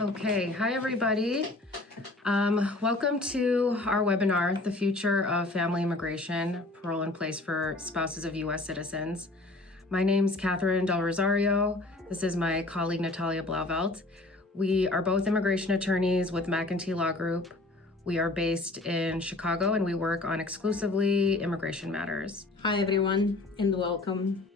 Okay, hi everybody. Welcome to our webinar, The Future of Family Immigration, Parole in Place for Spouses of U.S. Citizens. My name's Catherine Del Rosario. This is my colleague Natalia Blauvelt. We are both immigration attorneys with McEntee Law Group. We are based in Chicago and we work on exclusively immigration matters. Hi everyone and welcome.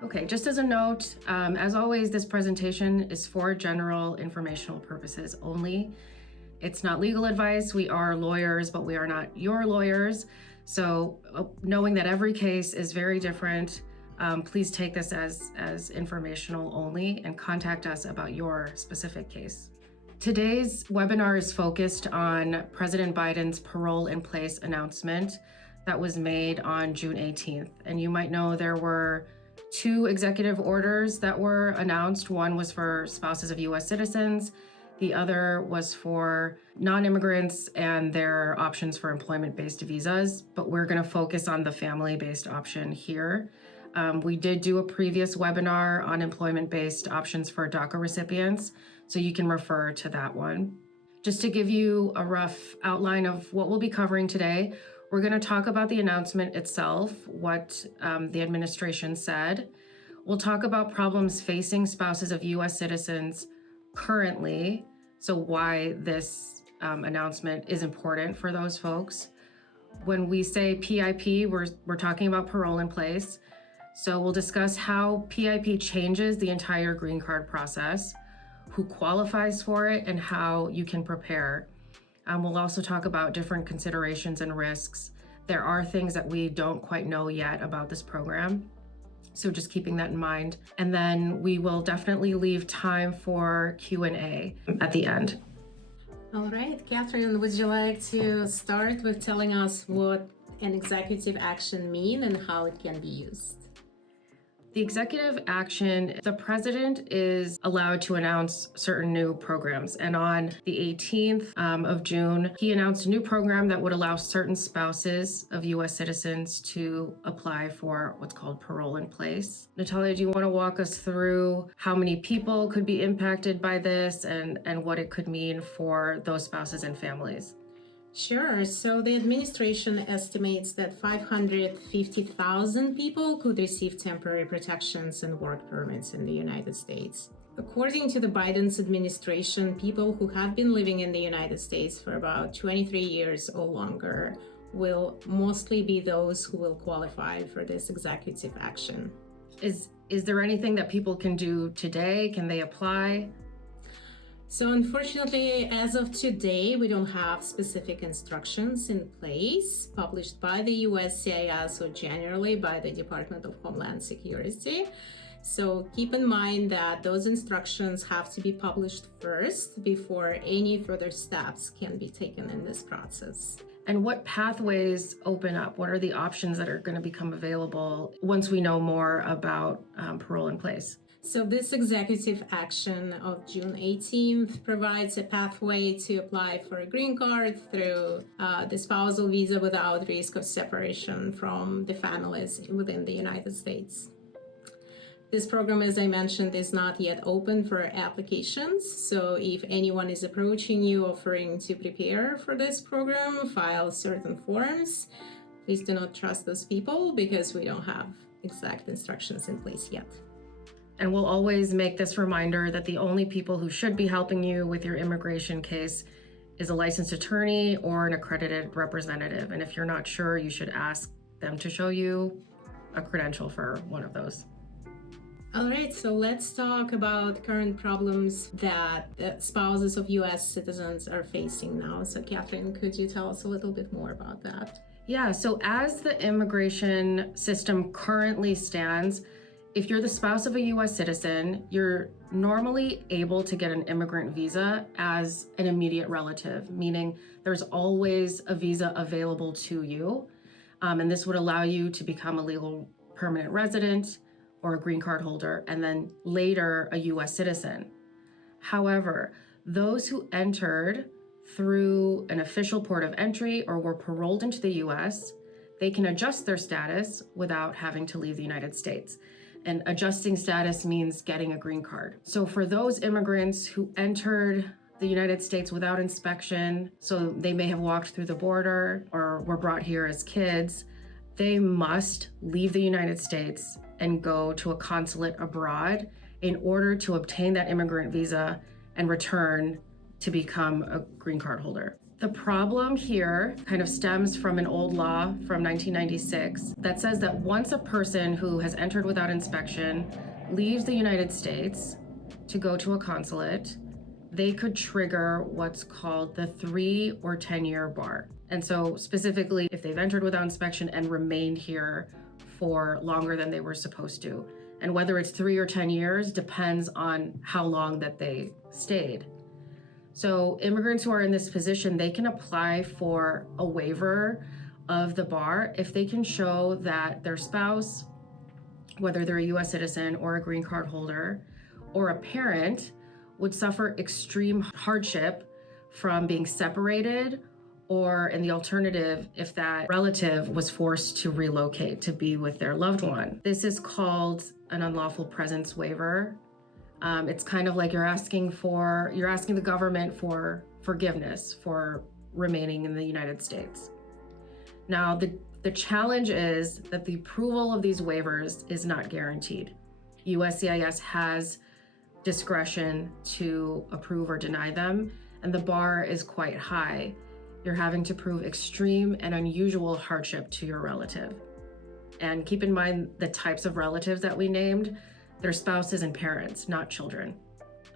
Okay, just as a note, as always, this presentation is for general informational purposes only. It's not legal advice. We are lawyers, but we are not your lawyers. So knowing that every case is very different, please take this as informational only and contact us about your specific case. Today's webinar is focused on President Biden's parole in place announcement that was made on June 18th. And you might know there were two executive orders that were announced. One was for spouses of U.S. citizens. The other was for non-immigrants and their options for employment-based visas, but we're going to focus on the family-based option here. We did do a previous webinar on employment-based options for DACA recipients, so you can refer to that one. Just to give you a rough outline of what we'll be covering today, we're going to talk about the announcement itself, what the administration said. We'll talk about problems facing spouses of U.S. citizens currently, so why this announcement is important for those folks. When we say PIP, we're talking about parole in place. So we'll discuss how PIP changes the entire green card process, who qualifies for it, and how you can prepare. We'll also talk about different considerations and risks. There are things that we don't quite know yet about this program, so just keeping that in mind. And then we will definitely leave time for Q&A at the end. All right, Catherine, would you like to start with telling us what an executive action means and how it can be used? The executive action, the president is allowed to announce certain new programs. And on the 18th of June, he announced a new program that would allow certain spouses of U.S. citizens to apply for what's called parole in place. Natalia, do you want to walk us through how many people could be impacted by this and what it could mean for those spouses and families? Sure. So the administration estimates that 550,000 people could receive temporary protections and work permits in the United States. According to the Biden's administration, people who have been living in the United States for about 23 years or longer will mostly be those who will qualify for this executive action. Is there anything that people can do today? Can they apply? So unfortunately, as of today, we don't have specific instructions in place published by the USCIS or generally by the Department of Homeland Security. So keep in mind that those instructions have to be published first before any further steps can be taken in this process. And what pathways open up? What are the options that are going to become available once we know more about parole in place? So this executive action of June 18th provides a pathway to apply for a green card through the spousal visa without risk of separation from the families within the United States. This program, as I mentioned, is not yet open for applications. So if anyone is approaching you offering to prepare for this program, file certain forms, please do not trust those people because we don't have exact instructions in place yet. And we'll always make this reminder that the only people who should be helping you with your immigration case is a licensed attorney or an accredited representative. And if you're not sure, you should ask them to show you a credential for one of those. All right, so let's talk about current problems that spouses of U.S. citizens are facing now. So Catherine, could you tell us a little bit more about that? Yeah, so as the immigration system currently stands, if you're the spouse of a U.S. citizen, you're normally able to get an immigrant visa as an immediate relative, meaning there's always a visa available to you. And this would allow you to become a legal permanent resident or a green card holder, and then later a U.S. citizen. However, those who entered through an official port of entry or were paroled into the U.S., they can adjust their status without having to leave the United States. And adjusting status means getting a green card. So for those immigrants who entered the United States without inspection, so they may have walked through the border or were brought here as kids, they must leave the United States and go to a consulate abroad in order to obtain that immigrant visa and return to become a green card holder. The problem here kind of stems from an old law from 1996 that says that once a person who has entered without inspection leaves the United States to go to a consulate, they could trigger what's called the 3 or 10-year bar. And so specifically, if they've entered without inspection and remained here for longer than they were supposed to, and whether it's 3 or 10 years depends on how long that they stayed. So immigrants who are in this position, they can apply for a waiver of the bar if they can show that their spouse, whether they're a US citizen or a green card holder, or a parent, would suffer extreme hardship from being separated, or in the alternative, if that relative was forced to relocate to be with their loved one. This is called an unlawful presence waiver. It's kind of like you're asking the government for forgiveness for remaining in the United States. Now, the challenge is that the approval of these waivers is not guaranteed. USCIS has discretion to approve or deny them, and the bar is quite high. You're having to prove extreme and unusual hardship to your relative. And keep in mind the types of relatives that we named, they're spouses and parents, not children.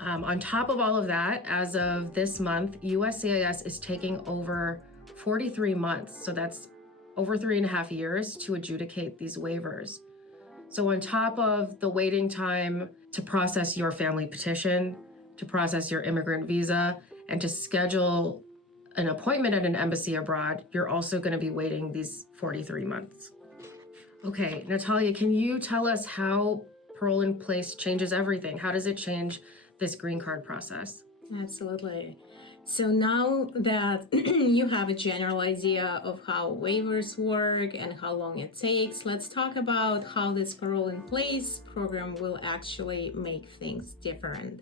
On top of all of that, as of this month, USCIS is taking over 43 months, so that's over 3.5 years to adjudicate these waivers. So on top of the waiting time to process your family petition, to process your immigrant visa, and to schedule an appointment at an embassy abroad, you're also going to be waiting these 43 months. Okay, Natalia, can you tell us how parole in place changes everything? How does it change this green card process? Absolutely. So now that you have a general idea of how waivers work and how long it takes, let's talk about how this parole in place program will actually make things different.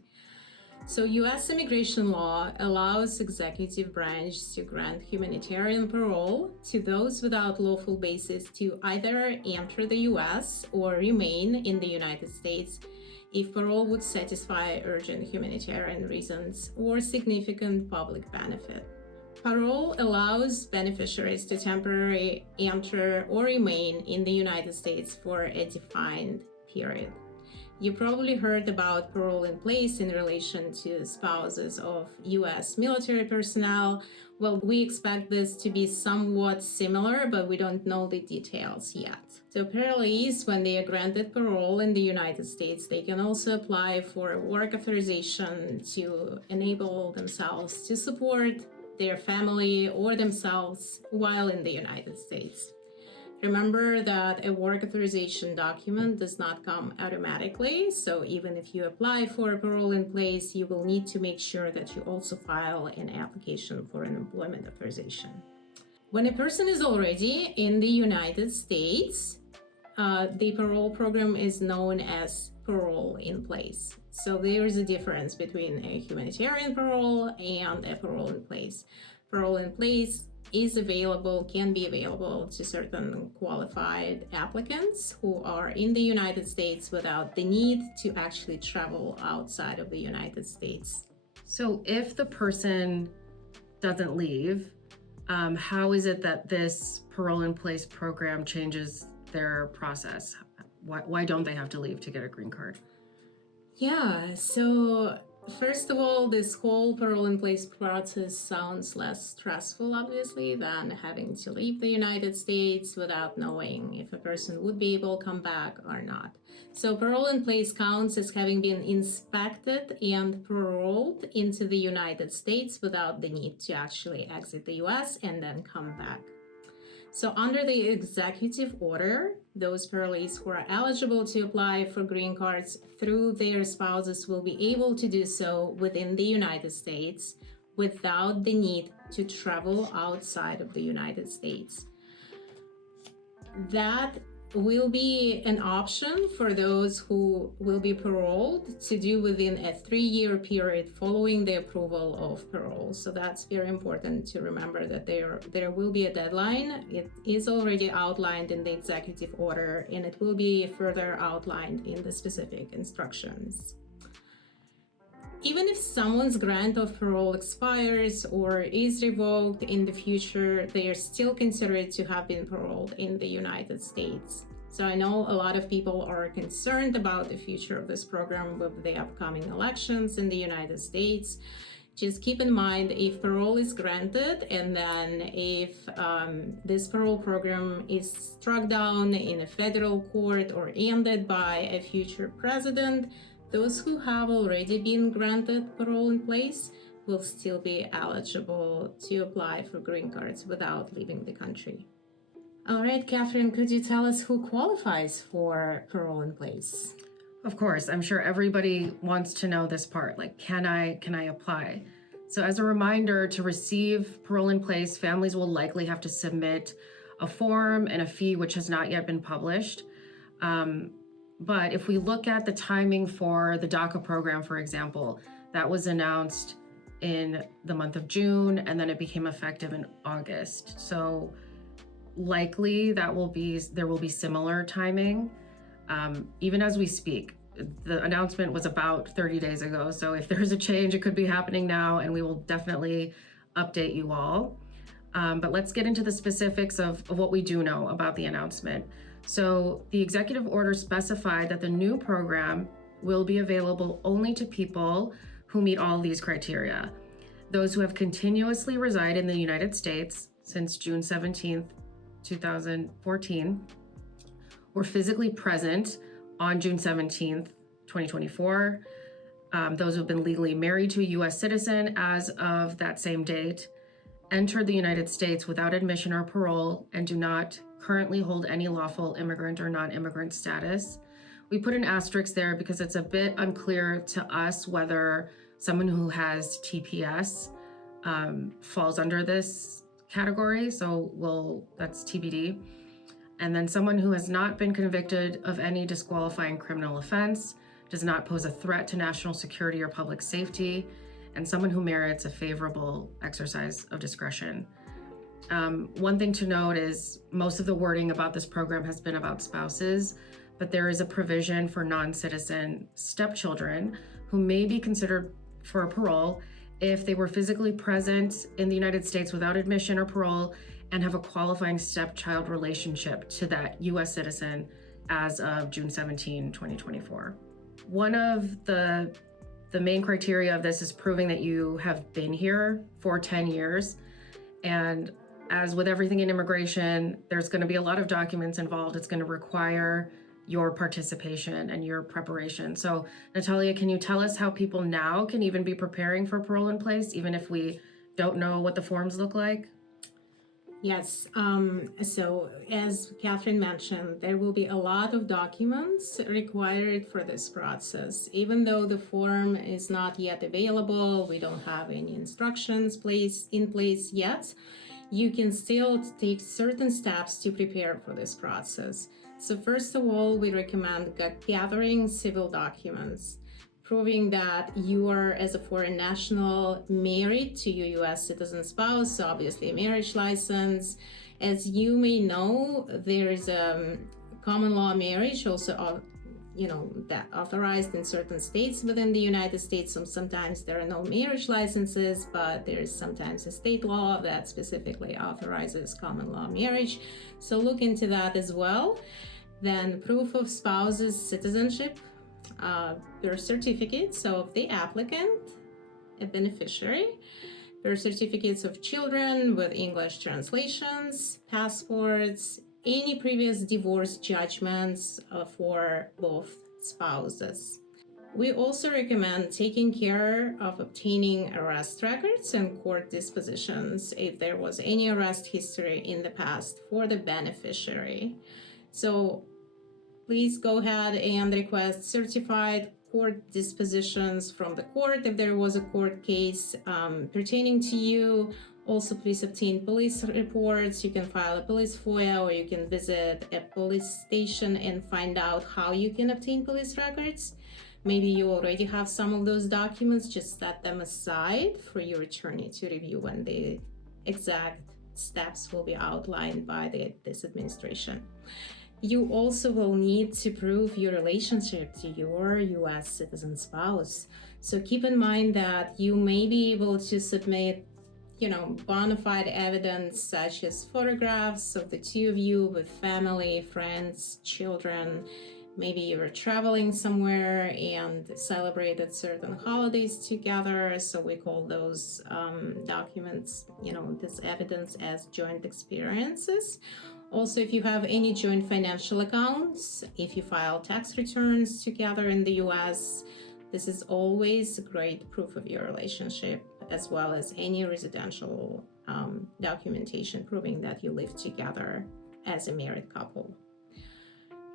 So US immigration law allows executive branch to grant humanitarian parole to those without lawful basis to either enter the US or remain in the United States if parole would satisfy urgent humanitarian reasons or significant public benefit. Parole allows beneficiaries to temporarily enter or remain in the United States for a defined period. You probably heard about parole in place in relation to spouses of US military personnel. Well, we expect this to be somewhat similar, but we don't know the details yet. So parolees, when they are granted parole in the United States, they can also apply for work authorization to enable themselves to support their family or themselves while in the United States. Remember that a work authorization document does not come automatically, so even if you apply for a parole in place, you will need to make sure that you also file an application for an employment authorization. When a person is already in the United States, the parole program is known as parole in place. So there is a difference between a humanitarian parole and a parole in place. Parole in place is available, can be available to certain qualified applicants who are in the United States without the need to actually travel outside of the United States. So if the person doesn't leave, how is it that this parole in place program changes their process? Why don't they have to leave to get a green card? Yeah, so first of all, this whole parole in place process sounds less stressful, obviously, than having to leave the United States without knowing if a person would be able to come back or not. So parole in place counts as having been inspected and paroled into the United States without the need to actually exit the US and then come back. So under the executive order, those parolees who are eligible to apply for green cards through their spouses will be able to do so within the United States without the need to travel outside of the United States. That will be an option for those who will be paroled to do within a 3-year period following the approval of parole. So that's very important to remember, that there will be a deadline. It is already outlined in the executive order, and it will be further outlined in the specific instructions. Even if someone's grant of parole expires or is revoked in the future, they are still considered to have been paroled in the United States. So I know a lot of people are concerned about the future of this program with the upcoming elections in the United States. Just keep in mind, if parole is granted and then if this parole program is struck down in a federal court or ended by a future president, those who have already been granted parole in place will still be eligible to apply for green cards without leaving the country. All right, Catherine, could you tell us who qualifies for parole in place? Of course, I'm sure everybody wants to know this part, like, can I apply? So as a reminder, to receive parole in place, families will likely have to submit a form and a fee which has not yet been published. But if we look at the timing for the DACA program, for example, that was announced in the month of June, and then it became effective in August. So likely there will be similar timing. Even as we speak, the announcement was about 30 days ago. So if there's a change, it could be happening now, and we will definitely update you all. But let's get into the specifics of what we do know about the announcement. So the executive order specified that the new program will be available only to people who meet all these criteria. Those who have continuously resided in the United States since June 17th, 2014, were physically present on June 17th, 2024. Those who have been legally married to a U.S. citizen as of that same date, entered the United States without admission or parole, and do not currently hold any lawful immigrant or non-immigrant status. We put an asterisk there because it's a bit unclear to us whether someone who has TPS falls under this category. So that's TBD. And then someone who has not been convicted of any disqualifying criminal offense, does not pose a threat to national security or public safety, and someone who merits a favorable exercise of discretion. One thing to note is most of the wording about this program has been about spouses, but there is a provision for non-citizen stepchildren who may be considered for parole if they were physically present in the United States without admission or parole and have a qualifying stepchild relationship to that U.S. citizen as of June 17, 2024. One of the main criteria of this is proving that you have been here for 10 years. And as with everything in immigration, there's going to be a lot of documents involved. It's going to require your participation and your preparation. So, Natalia, can you tell us how people now can even be preparing for parole in place, even if we don't know what the forms look like? Yes, so as Catherine mentioned, there will be a lot of documents required for this process. Even though the form is not yet available, we don't have any instructions in place yet, you can still take certain steps to prepare for this process. So first of all, we recommend gathering civil documents, proving that you are, as a foreign national, married to your U.S. citizen spouse, so obviously a marriage license. As you may know, there is a common law marriage also, that authorized in certain states within the United States. So sometimes there are no marriage licenses, but there's sometimes a state law that specifically authorizes common law marriage. So look into that as well. Then proof of spouse's citizenship, birth certificates of the applicant, a beneficiary, birth certificates of children with English translations, passports, any previous divorce judgments for both spouses. We also recommend taking care of obtaining arrest records and court dispositions if there was any arrest history in the past for the beneficiary. So please go ahead and request certified court dispositions from the court if there was a court case pertaining to you. Also, please obtain police reports. You can file a police FOIA, or you can visit a police station and find out how you can obtain police records. Maybe you already have some of those documents, just set them aside for your attorney to review when the exact steps will be outlined by this administration. You also will need to prove your relationship to your US citizen spouse. So keep in mind that you may be able to submit bona fide evidence such as photographs of the two of you with family, friends, children. Maybe you were traveling somewhere and celebrated certain holidays together. So we call those documents, this evidence as joint experiences. Also, if you have any joint financial accounts, if you file tax returns together in the US, this is always a great proof of your relationship, as well as any residential documentation proving that you live together as a married couple.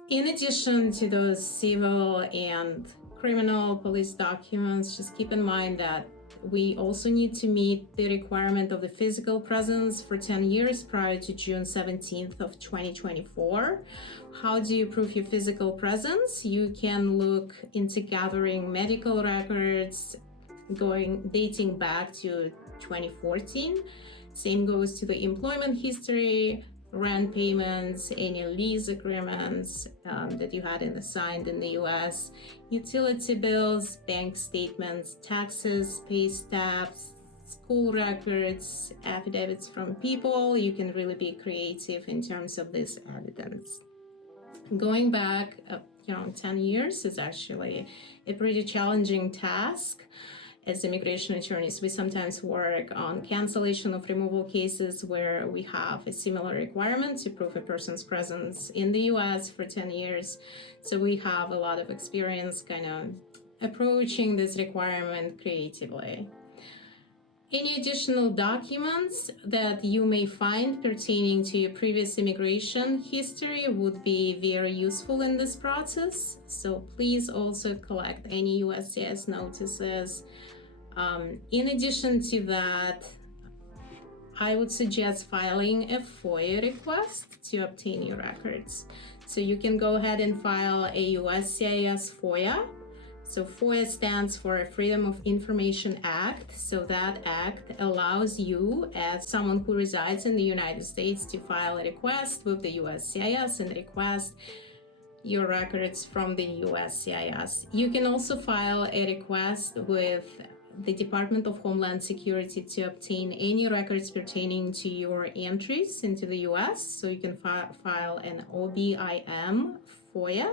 In addition to those civil and criminal police documents, just keep in mind that we also need to meet the requirement of the physical presence for 10 years prior to June 17th of 2024. How do you prove your physical presence? You can look into gathering medical records dating back to 2014. Same goes to the employment history, rent payments, any lease agreements that you had signed in the US, utility bills, bank statements, taxes, pay stubs, school records, affidavits from people. You can really be creative in terms of this evidence. Going back 10 years is actually a pretty challenging task. As immigration attorneys, we sometimes work on cancellation of removal cases where we have a similar requirement to prove a person's presence in the US for 10 years. So we have a lot of experience kind of approaching this requirement creatively. Any additional documents that you may find pertaining to your previous immigration history would be very useful in this process. So please also collect any USCIS notices. In addition to that, I would suggest filing a FOIA request to obtain your records. So you can go ahead and file a USCIS FOIA. So FOIA stands for Freedom of Information Act. So that act allows you, as someone who resides in the United States, to file a request with the USCIS and request your records from the USCIS. You can also file a request with the Department of Homeland Security to obtain any records pertaining to your entries into the US. So you can file an OBIM FOIA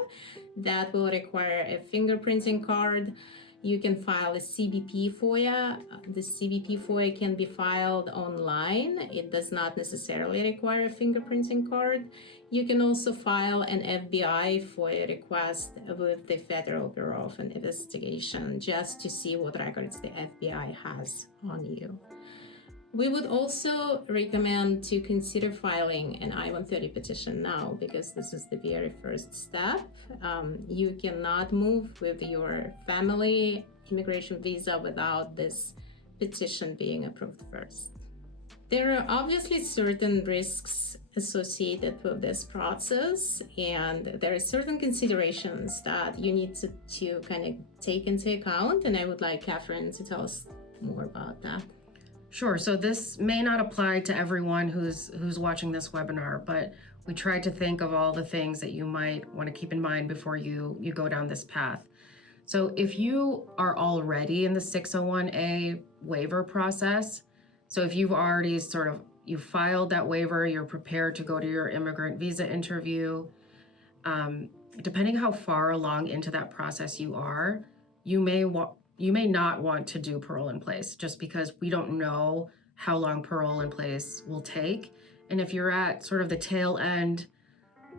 that will require a fingerprinting card. You can file a CBP FOIA. The CBP FOIA can be filed online. It does not necessarily require a fingerprinting card. You can also file an FBI FOIA request with the Federal Bureau of Investigation just to see what records the FBI has on you. We would also recommend to consider filing an I-130 petition now, because this is the very first step. You cannot move with your family immigration visa without this petition being approved first. There are obviously certain risks associated with this process, and there are certain considerations that you need to kind of take into account, and I would like Catherine to tell us more about that. Sure. So this may not apply to everyone who's watching this webinar, but we tried to think of all the things that you might want to keep in mind before you go down this path. So if you are already in the 601A waiver process, so if you've already you filed that waiver, you're prepared to go to your immigrant visa interview, depending how far along into that process you are, you may not want to do parole in place, just because we don't know how long parole in place will take. And if you're at sort of the tail end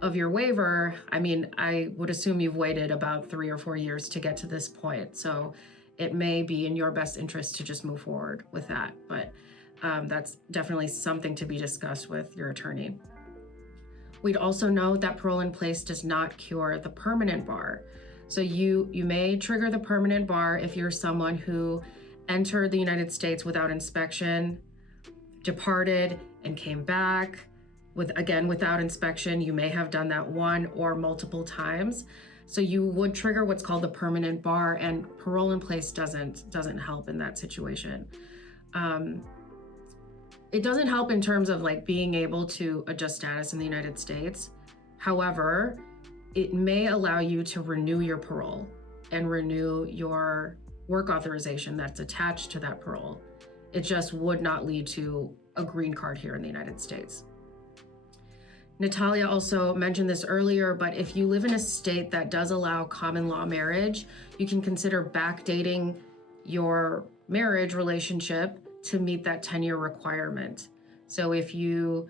of your waiver, I would assume you've waited about 3 or 4 years to get to this point. So it may be in your best interest to just move forward with that. But that's definitely something to be discussed with your attorney. We'd also note that parole in place does not cure the permanent bar. So you may trigger the permanent bar if you're someone who entered the United States without inspection, departed and came back without inspection. You may have done that one or multiple times. So you would trigger what's called the permanent bar, and parole in place doesn't help in that situation. It doesn't help in terms of like being able to adjust status in the United States. However, it may allow you to renew your parole and renew your work authorization that's attached to that parole. It just would not lead to a green card here in the United States. Natalia also mentioned this earlier, but if you live in a state that does allow common law marriage, you can consider backdating your marriage relationship to meet that 10-year requirement. So if you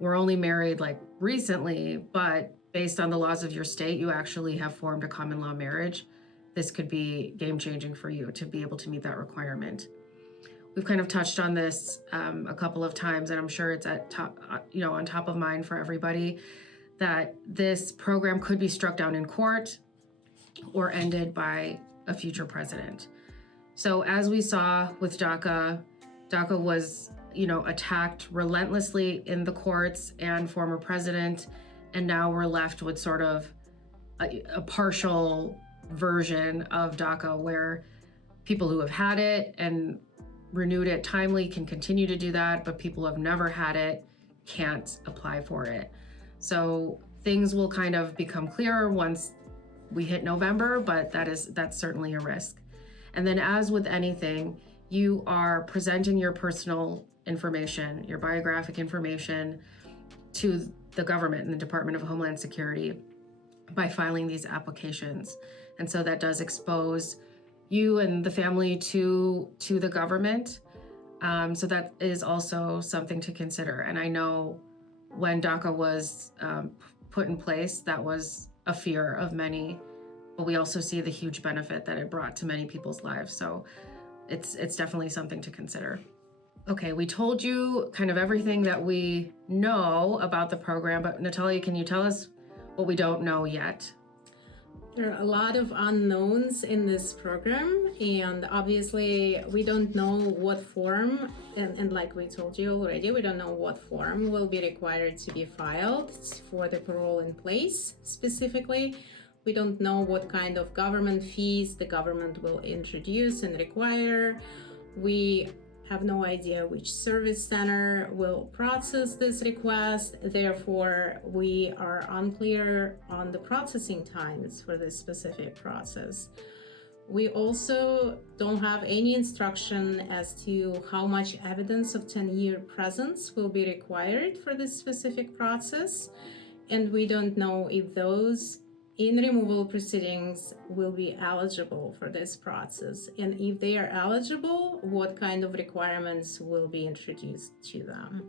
were only married like recently, but based on the laws of your state, you actually have formed a common law marriage, this could be game-changing for you to be able to meet that requirement. We've kind of touched on this a couple of times, and I'm sure it's at on top of mind for everybody, that this program could be struck down in court or ended by a future president. So as we saw with DACA was, attacked relentlessly in the courts and former president, and now we're left with sort of a partial version of DACA where people who have had it and renewed it timely can continue to do that, but people who have never had it can't apply for it. So things will kind of become clearer once we hit November, but that's certainly a risk. And then as with anything, you are presenting your personal information, your biographic information to the government and the Department of Homeland Security by filing these applications. And so that does expose you and the family to the government. So that is also something to consider. And I know when DACA was put in place, that was a fear of many, but we also see the huge benefit that it brought to many people's lives. So it's definitely something to consider. Okay, we told you kind of everything that we know about the program, but Natalia, can you tell us what we don't know yet? There are a lot of unknowns in this program, and obviously we don't know what form, and like we told you already, we don't know what form will be required to be filed for the parole in place specifically. We don't know what kind of government fees the government will introduce and require. We have no idea which service center will process this request. Therefore, we are unclear on the processing times for this specific process. We also don't have any instruction as to how much evidence of 10-year presence will be required for this specific process. And we don't know if those in removal proceedings will be eligible for this process. And if they are eligible, what kind of requirements will be introduced to them?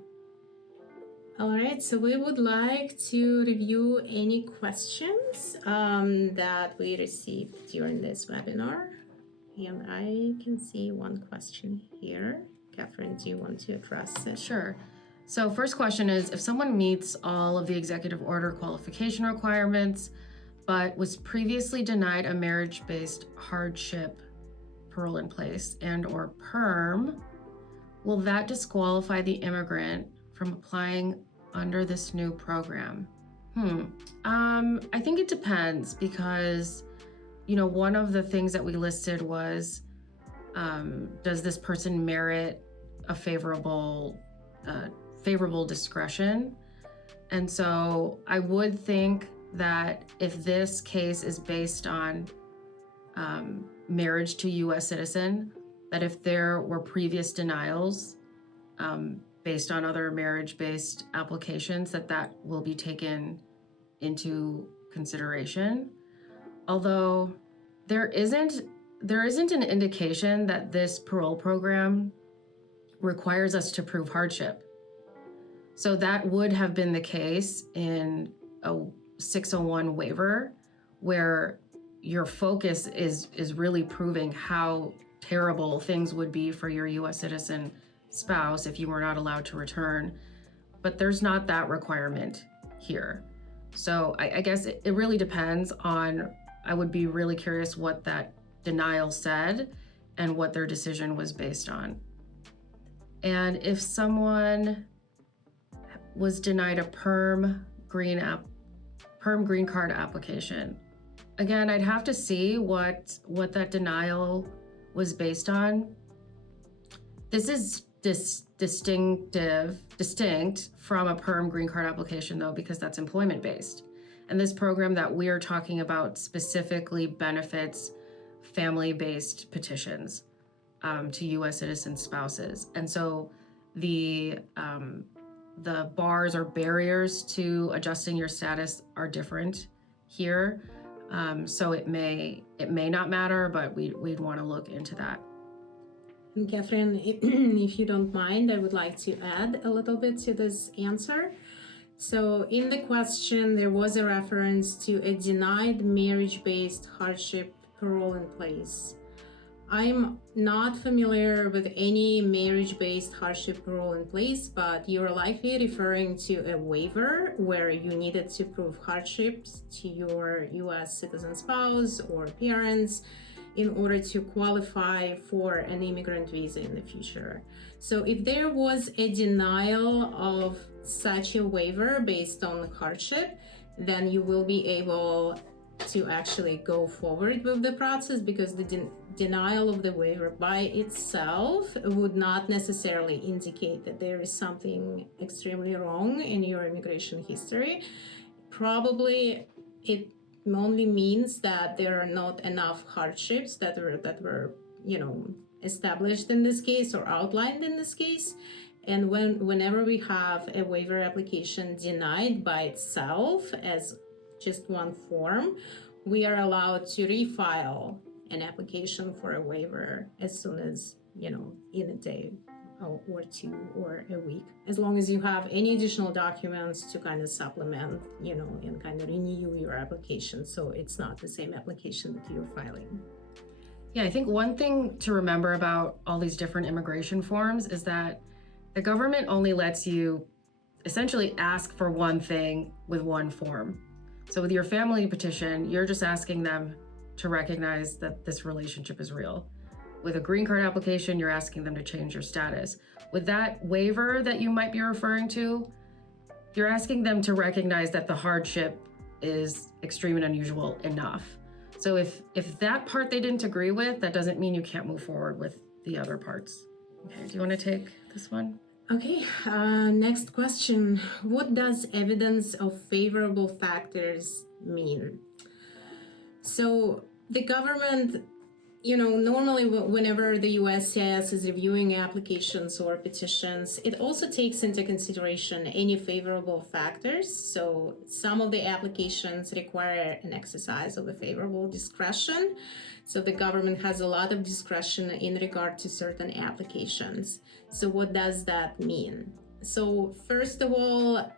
All right, so we would like to review any questions that we received during this webinar. And I can see one question here. Catherine, do you want to address it? Sure. So first question is, if someone meets all of the executive order qualification requirements, but was previously denied a marriage-based hardship parole in place and or PERM, will that disqualify the immigrant from applying under this new program? I think it depends because, one of the things that we listed was, does this person merit a favorable discretion? And so I would think that if this case is based on marriage to U.S. citizen, that if there were previous denials based on other marriage-based applications, that will be taken into consideration. Although there isn't an indication that this parole program requires us to prove hardship. So that would have been the case in a 601 waiver, where your focus is really proving how terrible things would be for your U.S. citizen spouse if you were not allowed to return. But there's not that requirement here. So I guess it really depends on, I would be really curious what that denial said and what their decision was based on. And if someone was denied a perm green card application, again, I'd have to see what that denial was based on. This is distinct from a perm green card application, though, because that's employment based. And this program that we're talking about specifically benefits family-based petitions to U.S. citizen spouses. And so the bars or barriers to adjusting your status are different here. So it may not matter, but we'd want to look into that. And Catherine, if you don't mind, I would like to add a little bit to this answer. So in the question, there was a reference to a denied marriage-based hardship parole in place. I'm not familiar with any marriage-based hardship parole in place, but you're likely referring to a waiver where you needed to prove hardships to your U.S. citizen spouse or parents in order to qualify for an immigrant visa in the future. So if there was a denial of such a waiver based on hardship, then you will be able to actually go forward with the process, because the denial of the waiver by itself would not necessarily indicate that there is something extremely wrong in your immigration history. Probably it only means that there are not enough hardships that were established in this case or outlined in this case. And whenever we have a waiver application denied by itself as just one form, we are allowed to refile an application for a waiver as soon as, in a day or two or a week, as long as you have any additional documents to kind of supplement, and kind of renew your application. So it's not the same application that you're filing. Yeah, I think one thing to remember about all these different immigration forms is that the government only lets you essentially ask for one thing with one form. So with your family petition, you're just asking them to recognize that this relationship is real. With a green card application, you're asking them to change your status. With that waiver that you might be referring to, you're asking them to recognize that the hardship is extreme and unusual enough. So if that part they didn't agree with, that doesn't mean you can't move forward with the other parts. Okay, do you want to take this one? Okay, next question. What does evidence of favorable factors mean? So the government, normally whenever the USCIS is reviewing applications or petitions, it also takes into consideration any favorable factors. So some of the applications require an exercise of a favorable discretion. So the government has a lot of discretion in regard to certain applications. So what does that mean? So first of all,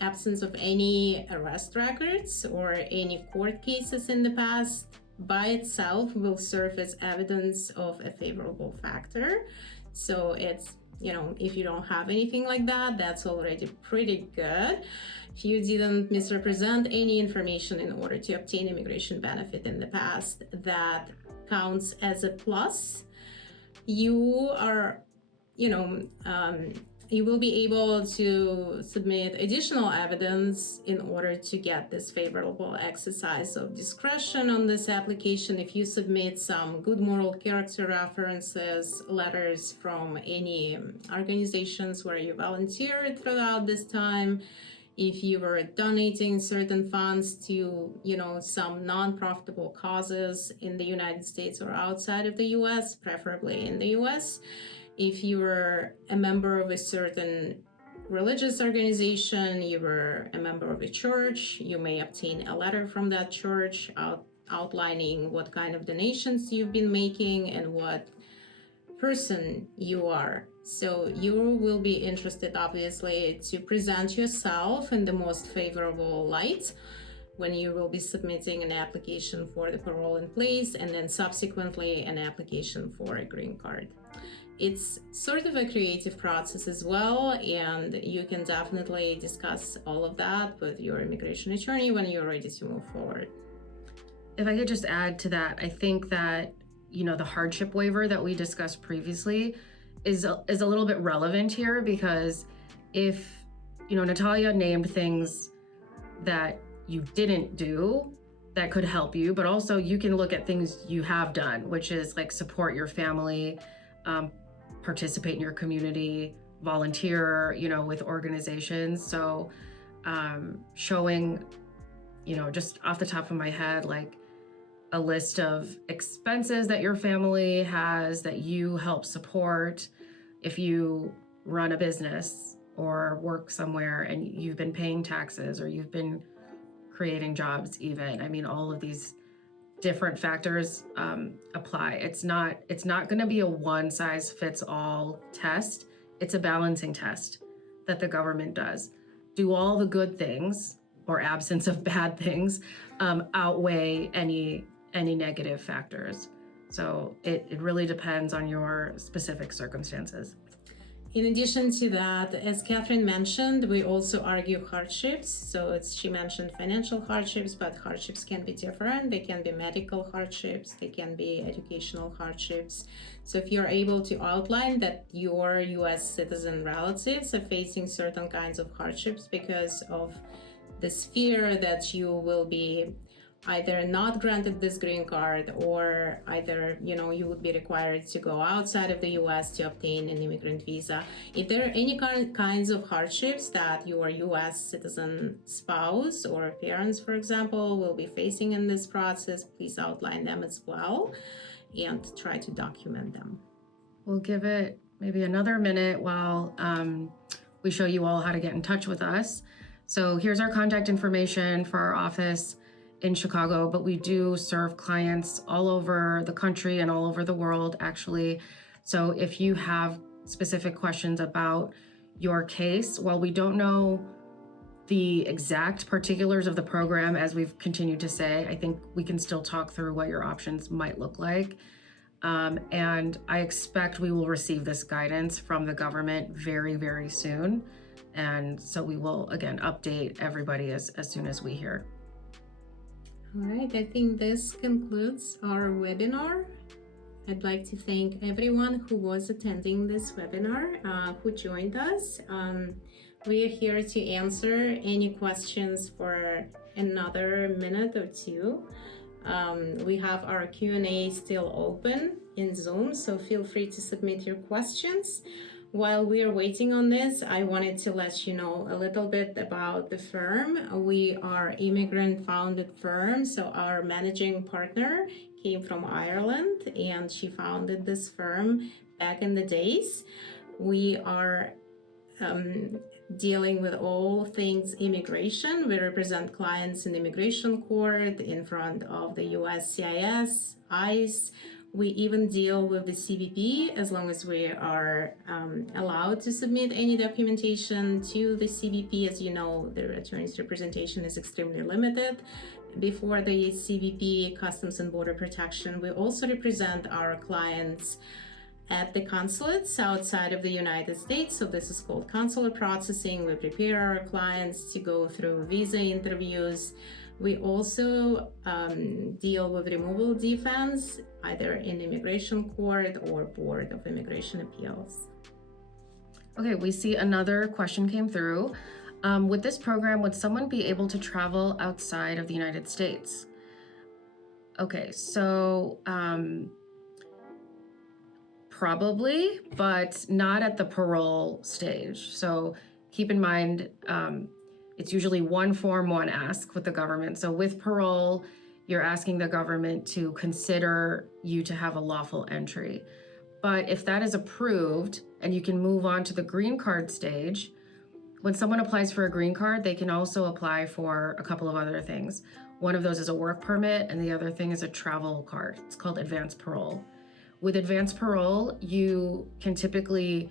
absence of any arrest records or any court cases in the past by itself will serve as evidence of a favorable factor. So it's, if you don't have anything like that, that's already pretty good. If you didn't misrepresent any information in order to obtain immigration benefit in the past, that counts as a plus. You are, you will be able to submit additional evidence in order to get this favorable exercise of discretion on this application. If you submit some good moral character references, letters from any organizations where you volunteered throughout this time, if you were donating certain funds to, some non-profitable causes in the United States or outside of the US, preferably in the US, if you were a member of a certain religious organization, you were a member of a church, you may obtain a letter from that church outlining what kind of donations you've been making and what person you are. So you will be interested, obviously, to present yourself in the most favorable light when you will be submitting an application for the parole in place and then subsequently an application for a green card. It's sort of a creative process as well, and you can definitely discuss all of that with your immigration attorney when you're ready to move forward. If I could just add to that, I think that, the hardship waiver that we discussed previously is a little bit relevant here, because if, Natalia named things that you didn't do that could help you, but also you can look at things you have done, which is like support your family, participate in your community, volunteer, with organizations. So showing, just off the top of my head, like a list of expenses that your family has that you help support if you run a business or work somewhere and you've been paying taxes or you've been creating jobs even. I mean, all of these different factors apply. It's not going to be a one-size-fits-all test. It's a balancing test that the government does. Do all the good things or absence of bad things outweigh any negative factors? So it really depends on your specific circumstances. In addition to that, as Catherine mentioned, we also argue hardships. So she mentioned financial hardships, but hardships can be different. They can be medical hardships, they can be educational hardships. So if you're able to outline that your US citizen relatives are facing certain kinds of hardships because of this fear that you will be either not granted this green card, or either you would be required to go outside of the US to obtain an immigrant visa. If there are any kinds of hardships that your US citizen spouse or parents, for example, will be facing in this process, please outline them as well and try to document them. We'll give it maybe another minute while we show you all how to get in touch with us. So here's our contact information for our office in Chicago, but we do serve clients all over the country and all over the world, actually. So if you have specific questions about your case, while we don't know the exact particulars of the program, as we've continued to say, I think we can still talk through what your options might look like. And I expect we will receive this guidance from the government very, very soon. And so we will, again, update everybody as soon as we hear. All right, I think this concludes our webinar. I'd like to thank everyone who was attending this webinar, who joined us. We are here to answer any questions for another minute or two. We have our Q&A still open in Zoom, so feel free to submit your questions. While we are waiting on this, I wanted to let you know a little bit about the firm. We are immigrant-founded firm, so our managing partner came from Ireland, and she founded this firm back in the days. We are dealing with all things immigration. We represent clients in immigration court, in front of the USCIS, ICE. We even deal with the CBP as long as we are allowed to submit any documentation to the CBP. As you know, the attorney's representation is extremely limited before the CBP, Customs and Border Protection. We also represent our clients at the consulates outside of the United States. So this is called consular processing. We prepare our clients to go through visa interviews. We also deal with removal defense, either in immigration court or Board of Immigration Appeals. Okay, we see another question came through. With this program, would someone be able to travel outside of the United States? Okay, so probably, but not at the parole stage. So keep in mind, it's usually one form, one ask with the government. So with parole, you're asking the government to consider you to have a lawful entry. But if that is approved and you can move on to the green card stage, when someone applies for a green card, they can also apply for a couple of other things. One of those is a work permit, and the other thing is a travel card. It's called advanced parole. With advanced parole, you can typically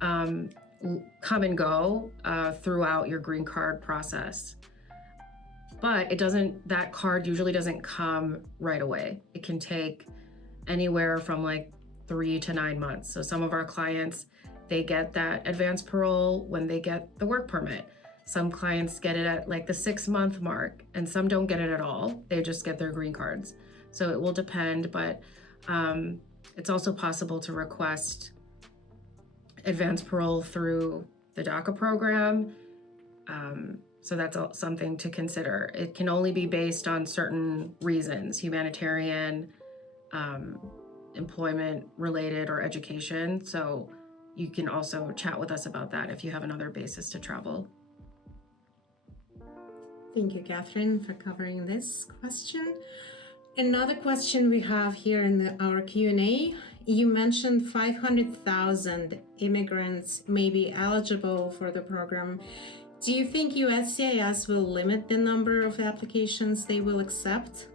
come and go throughout your green card process. But that card usually doesn't come right away. It can take anywhere from like 3 to 9 months. So some of our clients, they get that advanced parole when they get the work permit. Some clients get it at like the 6-month mark, and some don't get it at all. They just get their green cards. So it will depend, but it's also possible to request advanced parole through the DACA program. So that's something to consider. It can only be based on certain reasons, humanitarian, employment related, or education. So you can also chat with us about that if you have another basis to travel. Thank you, Catherine, for covering this question. Another question we have here in our Q&A, you mentioned 500,000 immigrants may be eligible for the program. Do you think USCIS will limit the number of applications they will accept?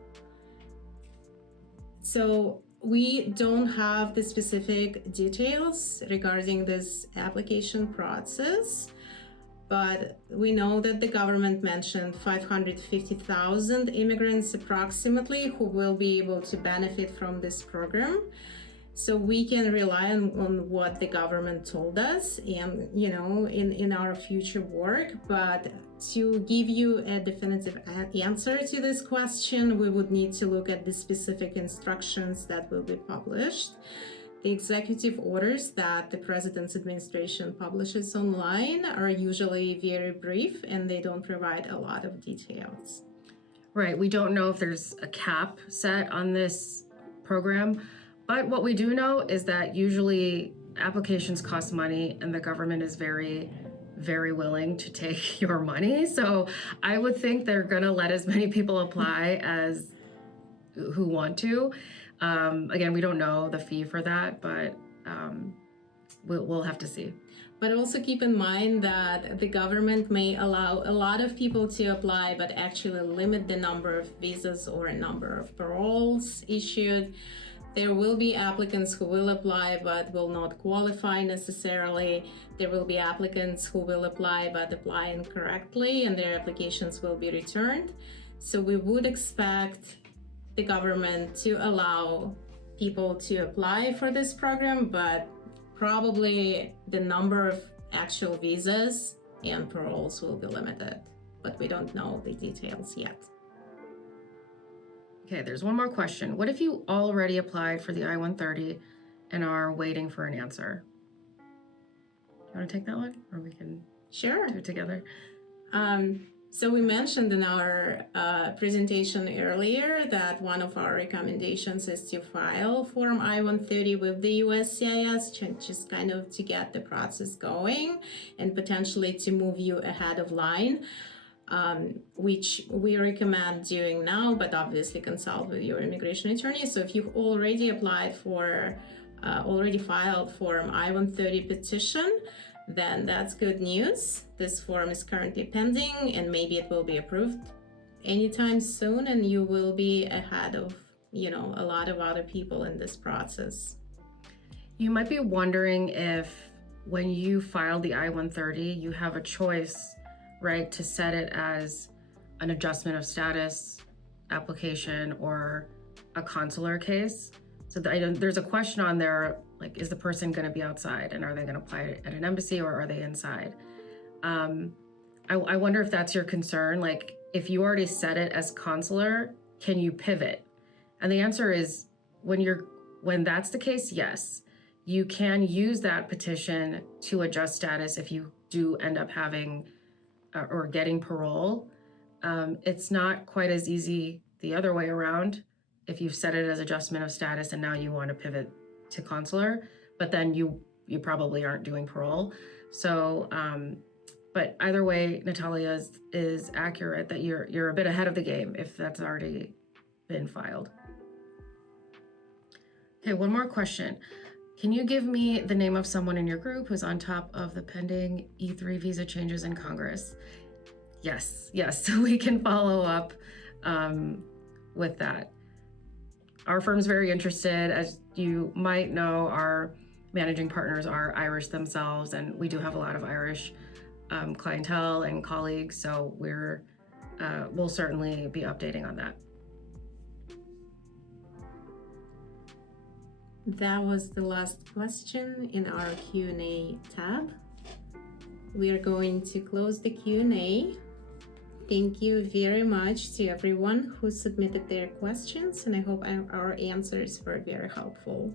So we don't have the specific details regarding this application process, but we know that the government mentioned 550,000 immigrants approximately who will be able to benefit from this program. So we can rely on what the government told us and, in our future work. But to give you a definitive answer to this question, we would need to look at the specific instructions that will be published. The executive orders that the President's administration publishes online are usually very brief and they don't provide a lot of details. Right. We don't know if there's a cap set on this program. But what we do know is that usually applications cost money and the government is very, very willing to take your money. So I would think they're going to let as many people apply as who want to. Again, we don't know the fee for that, but we'll have to see. But also keep in mind that the government may allow a lot of people to apply, but actually limit the number of visas or a number of paroles issued. There will be applicants who will apply but will not qualify necessarily. There will be applicants who will apply but apply incorrectly and their applications will be returned. So we would expect the government to allow people to apply for this program, but probably the number of actual visas and paroles will be limited, but we don't know the details yet. Okay, there's one more question. What if you already applied for the I-130 and are waiting for an answer? You want to take that one, or we can do it together? So we mentioned in our presentation earlier that one of our recommendations is to file Form I-130 with the USCIS, just kind of to get the process going and potentially to move you ahead of line. Which we recommend doing now, but obviously consult with your immigration attorney. So if you've already filed Form I-130 petition, then that's good news. This form is currently pending and maybe it will be approved anytime soon and you will be ahead of, a lot of other people in this process. You might be wondering if when you file the I-130, you have a choice, right, to set it as an adjustment of status application or a consular case. So there's a question on there, like, is the person going to be outside and are they going to apply at an embassy or are they inside? I wonder if that's your concern. Like, if you already set it as consular, can you pivot? And the answer is when that's the case, yes. You can use that petition to adjust status if you do end up having or getting parole. It's not quite as easy the other way around if you've set it as adjustment of status and now you want to pivot to consular, but then you probably aren't doing parole. So, but either way, Natalia is accurate that you're a bit ahead of the game if that's already been filed. Okay, one more question. Can you give me the name of someone in your group who's on top of the pending E3 visa changes in Congress? Yes, so we can follow up with that. Our firm's very interested. As you might know, our managing partners are Irish themselves, and we do have a lot of Irish clientele and colleagues, so we'll certainly be updating on that. That was the last question in our Q&A tab. We are going to close the Q&A. Thank you very much to everyone who submitted their questions, and I hope our answers were very helpful.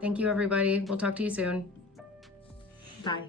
Thank you, everybody. We'll talk to you soon. Bye.